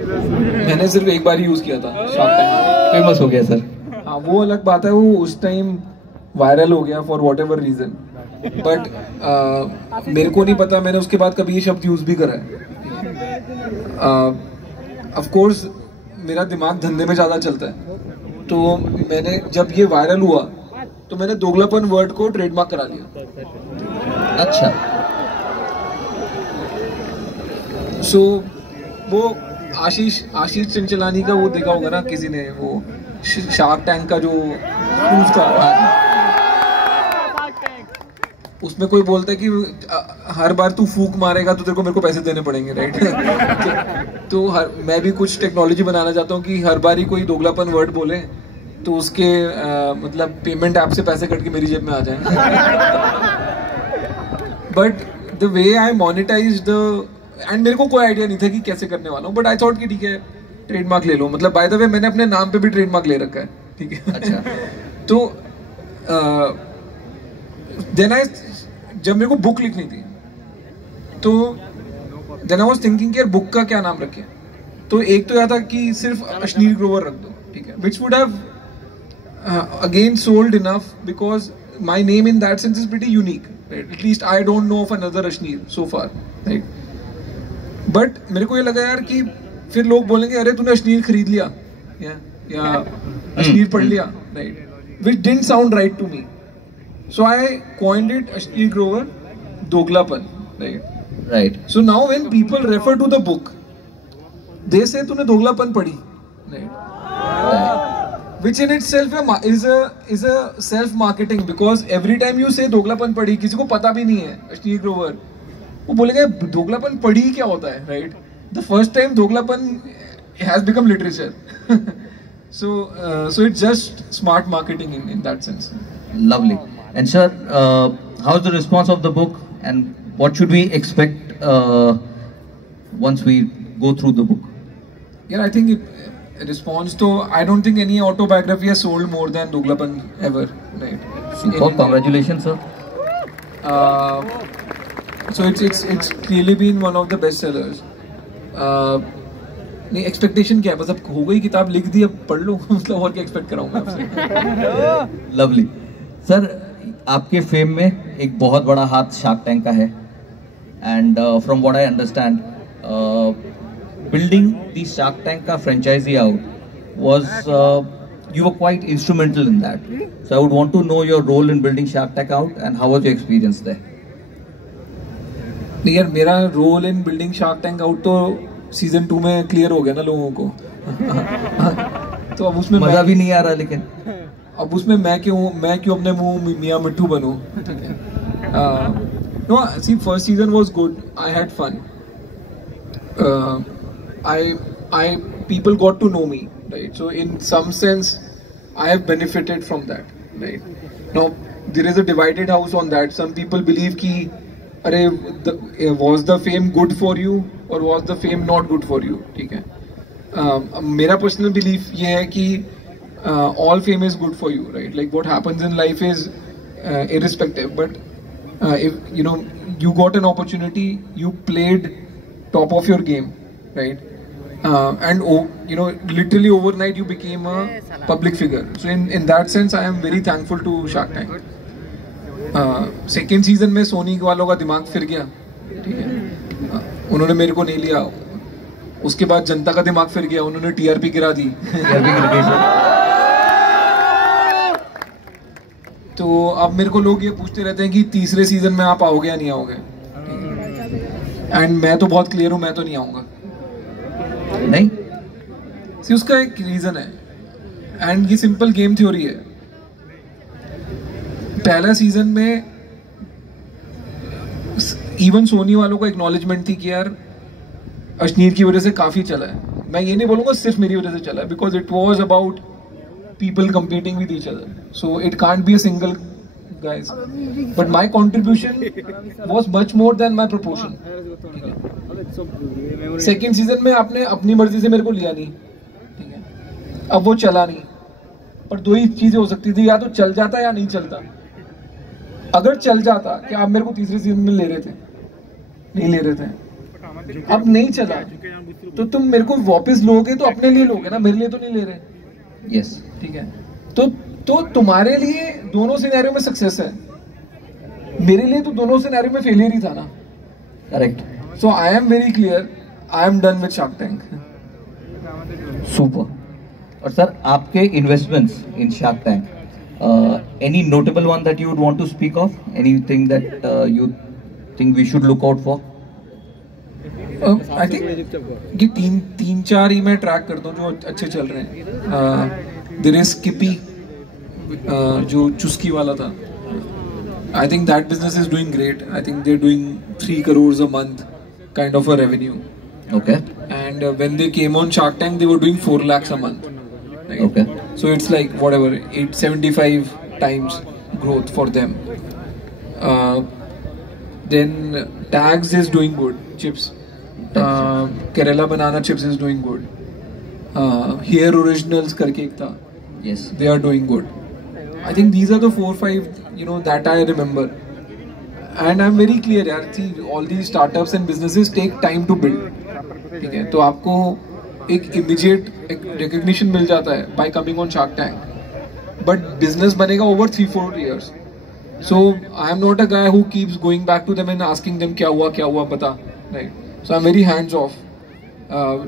मैंने सिर्फ एक बार ही यूज किया था शार्क टैंक, फेमस हो गया सर। हाँ वो अलग बात है, वो उस टाइम वायरल हो गया for whatever reason, but मेरे को नहीं पता मैंने उसके बाद कभी ये शब्द यूज भी करा है। ऑफ कोर्स मेरा दिमाग धंधे में ज्यादा चलता है, तो मैंने जब ये वायरल हुआ तो मैंने दोगलापन वर्ड को ट्रेडमार्क करा लिया। अच्छा। सो वो आशीष चंचलानी का वो देखा होगा ना किसी ने, वो शार्क टैंक का जो प्रूफ था, उसमें कोई बोलता है कि हर बार तू फूक मारेगा तो तेरे को मेरे को पैसे देने पड़ेंगे, राइट? तो मैं भी कुछ टेक्नोलॉजी बनाना चाहता हूँ कि हर बार ही कोई दोगलापन वर्ड बोले तो उसके मतलब पेमेंट ऐप से पैसे कट के मेरी जेब में आ जाए। But the way I monetise the, and मेरे को कोई आइडिया नहीं था कि कैसे करने वाला हूँ, बट आई थॉट कि ठीक है ट्रेडमार्क ले लो। मतलब बाय द वे मैंने अपने नाम पे भी ट्रेडमार्क ले रखा है, ठीक है? अच्छा। तो देन आई, जब मेरे को बुक लिखनी थी तो देन आई वाज थिंकिंग यार बुक का क्या नाम रखें। तो एक तो यह था कि सिर्फ अश्नीर ग्रोवर रख दो, ठीक है, which would have again sold enough because my name in that sense is pretty unique, right? At least I don't know of another Ashneer so far, right? But मेरे को ये लगा यार कि फिर लोग बोलेंगे अरे तूने अश्नीर खरीद लिया या अश्नीर पढ़ लिया, right? Which didn't sound right to me, so I coined it Ashneer Grover Doglapan, right? So now when people refer to the book, they say तूने दोगलापन पढ़ी, right? Which in itself is a self marketing, because every time you say दोगलापन पढ़ी, किसी को पता भी नहीं है Ashneer Grover, वो बोलेगा दोगलापन पढ़ी क्या होता है, right? The first time दोगलापन has become literature. So it's just smart marketing in that sense. Lovely. And sir, how's the response of the book, and what should we expect once we go through the book? Yeah, I think response to, I don't think any autobiography has sold more than Doglapan ever, right? Superb, congratulations sir. So it's clearly been one of the best sellers. नहीं expectation क्या है, बस अब हो गई किताब लिख दी, अब पढ़ लो, मतलब और क्या एक्सपेक्ट कराऊंगा आपसे। लवली सर, आपके फेम में एक बहुत बड़ा हाथ शार्क टैंक का है, and from what I understand building the shark tank का franchisee out was you were quite instrumental in that, so I would want to know your role in building Shark Tank out, and how was your experience there? यार मेरा role in building Shark Tank out तो season 2 में clear हो गया ना लोगों को। तो अब उसमें मजा भी नहीं आ रहा, लेकिन अब उसमें मैं क्यों अपने मुंह मियां मिट्टू बनूं? No, see, first season was good. I had fun. People got to know me, right? So in some sense, I have benefited from that, right? Now there is a divided house on that. Some people believe कि अरे was the fame good for you or was the fame not good for you? ठीक है? मेरा personal belief ये है कि all fame is good for you, right? Like what happens in life is irrespective, but if you know you got an opportunity, you played top of your game, right? And you know, literally overnight you became a public figure. So in that sense, I am very thankful to Shark Tank. Second season में सोनी वालों का दिमाग फिर गया, ठीक है? उन्होंने मेरे को नहीं लिया। उसके बाद जनता का दिमाग फिर गया, उन्होंने टीआरपी गिरा दी। तो अब मेरे को लोग ये पूछते रहते हैं कि तीसरे सीजन में आप आओगे या नहीं आओगे, एंड मैं तो बहुत क्लियर हूँ, मैं तो नहीं आऊंगा। नहीं, सी उसका एक रीजन है, एंड ये सिंपल गेम थ्योरी है। पहला सीजन में इवन सोनी वालों को एक्नॉलेजमेंट थी कि यार अश्नीर की वजह से काफी चला है। मैं ये नहीं बोलूंगा सिर्फ मेरी वजह से चला है, because it was about people competing with each other, so it can't be a single guys, but my contribution was much more than my proportion. Second season में आपने अपनी मर्जी से मेरे को लिया नहीं, ठीक है? अब वो चला नहीं, पर दो ही चीजें हो सकती थी, या तो चल जाता या नहीं चलता। अगर चल जाता, क्या आप मेरे को तीसरे सीजन में ले रहे थे? नहीं ले रहे थे। अब नहीं चला तो तुम मेरे को वापस लोगे तो अपने लिए लोगे ना, मेरे लिए तो नहीं ले रहे। यस, ठीक है, तो तुम्हारे लिए दोनों सिनेरियो में सक्सेस है, मेरे लिए तो दोनों सिनेरियो में फेलियर ही था ना। Correct. So I am very clear, I am done with shark tank. Super. और सर, आपके investments in shark tank, any notable one that you would want to speak of? Anything that you think we should look out for? I think कि तीन चार ही मैं track करता हूँ जो अच्छे चल रहे हैं। देयर इज स्किपी, जो चुस्की वाला था। I think that business is doing great. I think they're doing 3 crores a month kind of a revenue. Okay. And when they came on Shark Tank, they were doing 4 lakhs a month. Right? Okay. So it's like whatever 875 times growth for them. Then Tags is doing good. Chips. Kerala Banana Chips is doing good. Here Originals करके एक था. Yes. They are doing good. I think these are the 4-5 that I remember. And I'm very clear यार, see all these startups and businesses take time to build. ठीक है, तो आपको एक immediate recognition मिल जाता है by coming on Shark Tank, but business बनेगा over 3-4 years. So I am not a guy who keeps going back to them and asking them क्या हुआ बता, right? So I'm very hands off.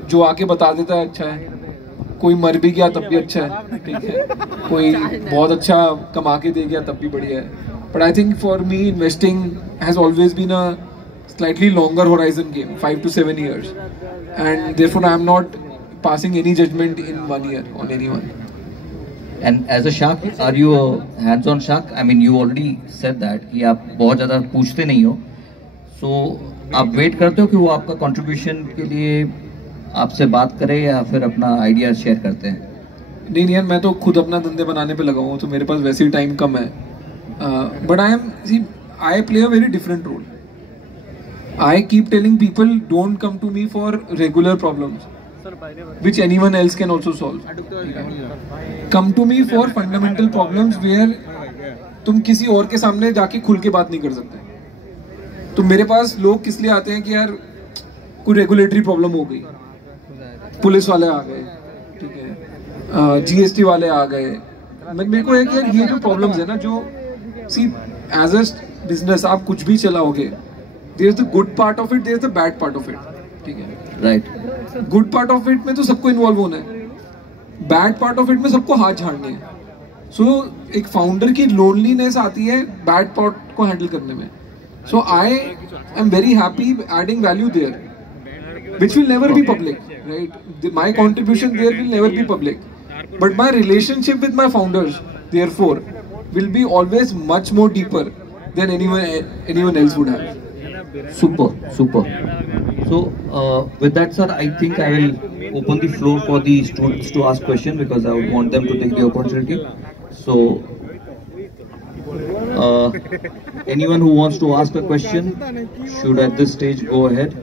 जो आके बता देता है अच्छा है, कोई मर भी गया तब भी अच्छा है, ठीक है, कोई बहुत अच्छा कमा के दे गया तब भी बढ़िया है। But I think for me investing has always been a slightly longer horizon game, 5 to 7 years, and therefore I am not passing any judgment in 1 year on anyone. And as a shark, are you a hands-on shark? I mean, you already said that कि आप बहुत ज़्यादा पूछते नहीं हो, so आप wait करते हो कि वो आपका contribution के लिए आपसे बात करे या फिर अपना आइडिया शेयर करते हैं? नहीं यार, मैं तो खुद अपना धंधे बनाने पे लगा हूँ, तो मेरे पास वैसे ही टाइम कम है। But I play a very different role. I keep telling people don't come to me for regular problems, which anyone else can also solve. Come to me for fundamental problems where तुम किसी और के सामने जाके खुल के बात नहीं कर सकते। तो मेरे पास लोग किस लिए आते हैं कि यार कोई रेगुलेटरी प्रॉब्लम हो गई, पुलिस वाले आ गए, ठीक है, GST वाले आ गए। मेरे को है कि यार ये जो प्रॉब्लम्स है ना, जो सी एज अ बिजनेस आप कुछ भी चलाओगे, there is the good part of it, there is the bad part of it, ठीक है, right. Good part of it में तो सबको इन्वॉल्व होना है, बैड पार्ट ऑफ इट में सबको हाथ झाड़ने हैं। सो एक फाउंडर की लोनलीनेस आती है बैड पार्ट को हैंडल करने में। So I am very happy adding value there, which will never be public, right? My contribution there will never be public, but my relationship with my founders, therefore, will be always much more deeper than anyone else would have. Super. So with that, sir, I think I will open the floor for the students to ask questions because I would want them to take the opportunity. So anyone who wants to ask a question should at this stage go ahead.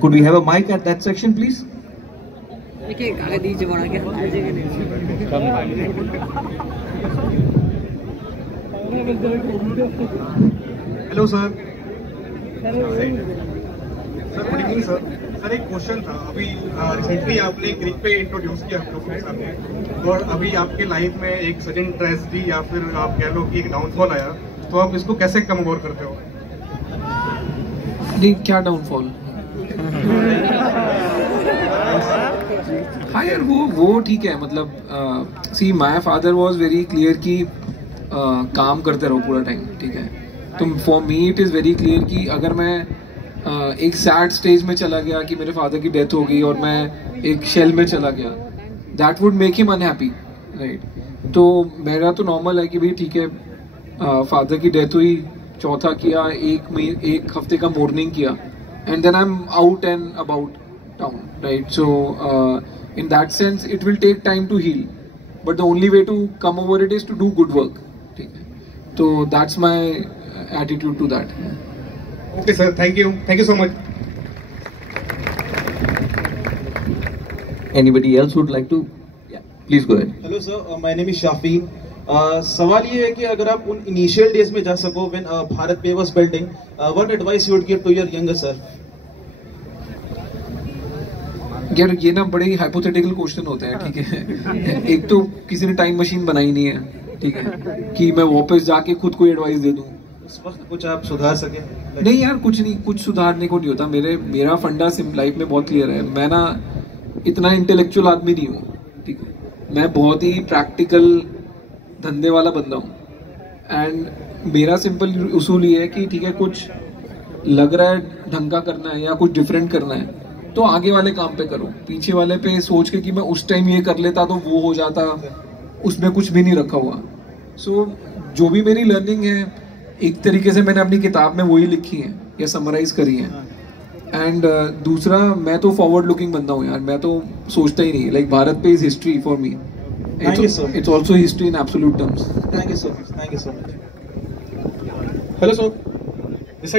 Could we have a mic at that section, please? Hello sir. Good evening sir. Sir एक question था, अभी recently आपने Greek पे introduce किया हम लोग के सामने, और अभी आपके लाइफ में एक सडन ट्रेजेडी या फिर आप कह लो कि एक डाउनफॉल आया, तो आप इसको कैसे कम ओवर करते हो? नहीं, क्या डाउनफॉल? हाँ यार, वो ठीक है, मतलब see my father was very clear कि काम करते रहो पूरा टाइम, ठीक है। तो for me it is very clear कि अगर मैं एक सैड स्टेज में चला गया कि मेरे फादर की डेथ हो गई और मैं एक शेल में चला गया, that would make him unhappy, right. तो मेरा तो नॉर्मल है कि भाई ठीक है, फादर की डेथ हुई, चौथा किया, एक हफ्ते का मॉर्निंग किया, and then I'm out and about town, right? So in that sense it will take time to heal, but the only way to come over it is to do good work, ठीक है। So that's my attitude to that. Okay sir, thank you so much. Anybody else would like to? Yeah, please go ahead. Hello sir, my name is Shafi. सवाल ये है कि अगर आप उन initial days में जा सको when BharatPe was building, what advice you would give to your younger self? यार ये ना बड़े हाइपोथेटिकल क्वेश्चन होते हैं, ठीक है। एक तो किसी ने टाइम मशीन बनाई नहीं है, ठीक है, कि मैं वापस जाके खुद को एडवाइस दे दूं। उस वक्त कुछ आप सुधार सके? नहीं यार, कुछ नहीं, कुछ सुधारने को नहीं होता। मेरा फंडा लाइफ में बहुत क्लियर है। मैं ना इतना इंटेलेक्चुअल आदमी नहीं हूँ, ठीक है। मैं बहुत ही प्रैक्टिकल धंधे वाला बंदा हूँ। एंड मेरा सिंपल उसूल ये है कि ठीक है, कुछ लग रहा है ढंग का करना है या कुछ डिफरेंट करना है तो आगे वाले काम पे करो। पीछे वाले पे सोच के कि मैं उस टाइम ये कर लेता तो वो हो जाता, उसमें कुछ भी नहीं रखा हुआ। सो जो भी मेरी लर्निंग है एक तरीके से मैंने अपनी किताब में वही लिखी है या समराइज करी है। एंड दूसरा, मैं तो फॉरवर्ड लुकिंग बंदा हूँ यार। मैं तो सोचता ही नहीं, लाइक भारत पे is history for me. It's also history in absolute terms. Thank you so much. Hello sir, this